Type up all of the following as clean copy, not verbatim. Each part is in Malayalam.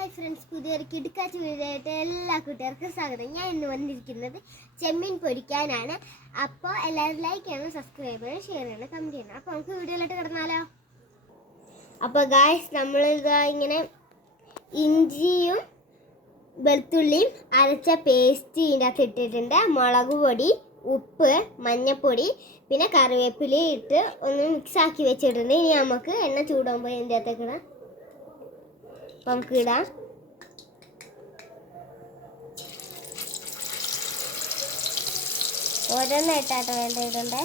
ഹായ് ഫ്രണ്ട്സ്, പുതിയൊരു കിടുക്കാച്ച് വീഡിയോയായിട്ട് എല്ലാ കൂട്ടുകാർക്കും സ്വാഗതം. ഞാൻ ഇന്ന് വന്നിരിക്കുന്നത് ചെമ്മീൻ പൊരിക്കാനാണ്. അപ്പോൾ എല്ലാവരും ലൈക്ക് ചെയ്യണം, സബ്സ്ക്രൈബ് ചെയ്യണം, ഷെയർ ചെയ്യണം, കമൻറ്റ് ചെയ്യണം. അപ്പോൾ നമുക്ക് വീഡിയോയിലോട്ട് കിടന്നാലോ. അപ്പോൾ ഗായ്സ്, നമ്മളിതാ ഇങ്ങനെ ഇഞ്ചിയും വെളുത്തുള്ളിയും അരച്ച പേസ്റ്റ് ഇതിൻ്റെ അകത്ത് ഇട്ടിട്ടുണ്ട്. മുളക് പൊടി, ഉപ്പ്, മഞ്ഞൾപ്പൊടി, പിന്നെ കറിവേപ്പില ഇട്ട് ഒന്ന് മിക്സാക്കി വെച്ചിട്ടുണ്ട്. ഇനി നമുക്ക് എണ്ണ ചൂടാകുമ്പോൾ ഇതിൻ്റെ അകത്തേക്ക് ഇടാം. അപ്പം നമുക്ക് ഇടാം. ഓരോന്നായിട്ടാട്ടോ വേണ്ട ഇടണ്ടേ.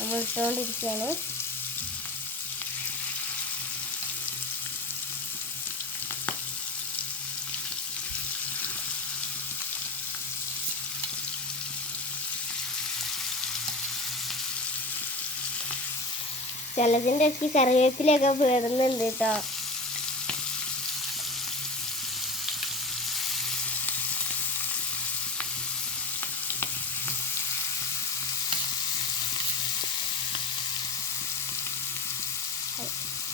നമ്മൾ ഇട്ടുകൊണ്ടിരിക്കുകയാണ്. ചിലതിൻ്റെ ഒക്കെ കറിവേപ്പിലൊക്കെ വീടുന്നുണ്ട് കേട്ടോ.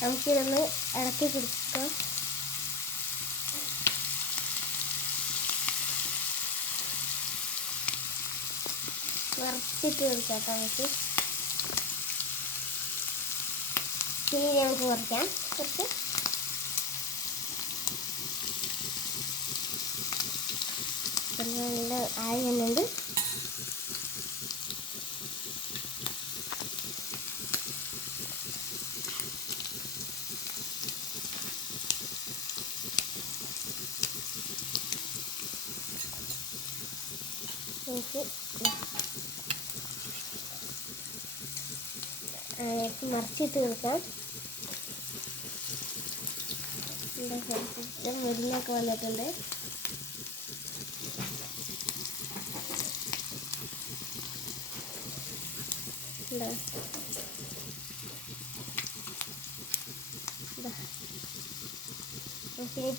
നമുക്കിതൊന്ന് ഇളക്കി പിടിക്കാം. വറുത്തിട്ട് കൊടുക്കാം നമുക്ക്. ഇനി നമുക്ക് കുറയ്ക്കാം കുറച്ച്. നല്ല ആയി വന്നുണ്ട്. നമുക്ക് മറിച്ചിട്ട് കൊടുക്കാം. മുരിങ്ങൊക്കെ വന്നിട്ടുണ്ട്.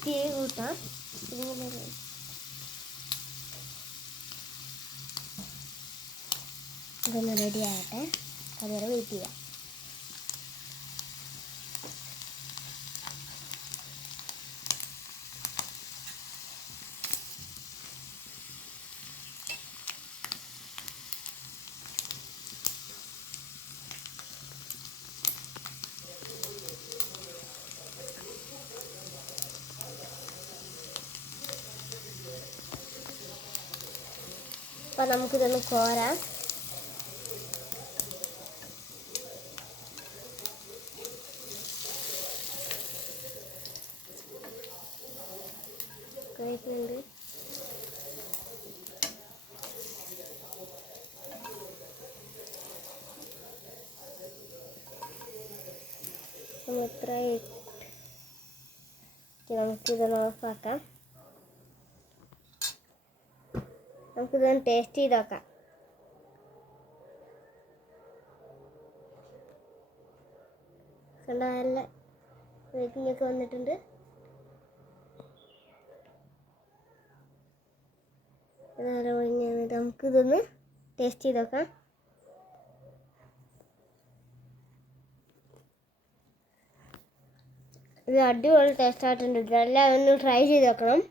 തീ കൂട്ടാം. ഇതൊന്ന് റെഡി ആകട്ടെ, അതുവരെ വെയിറ്റ് ചെയ്യാം. അപ്പോൾ നമുക്കിതൊന്ന് കോരാം. കഴിക്കുന്നുണ്ട്. നമുക്കിതൊന്ന് ഓഫാക്കാം. നമുക്കിതൊന്ന് ടേസ്റ്റ് ചെയ്ത് നോക്കാം. കണ്ടോ, നല്ല വെയിറ്റിങ്ങൊക്കെ വന്നിട്ടുണ്ട്. നമുക്കിതൊന്ന് ടേസ്റ്റ് ചെയ്ത് നോക്കാം. ഇത് അടിപൊളി ടേസ്റ്റ് ആയിട്ടുണ്ട്. ഇതെല്ലാം ഒന്ന് ട്രൈ ചെയ്ത് നോക്കണം.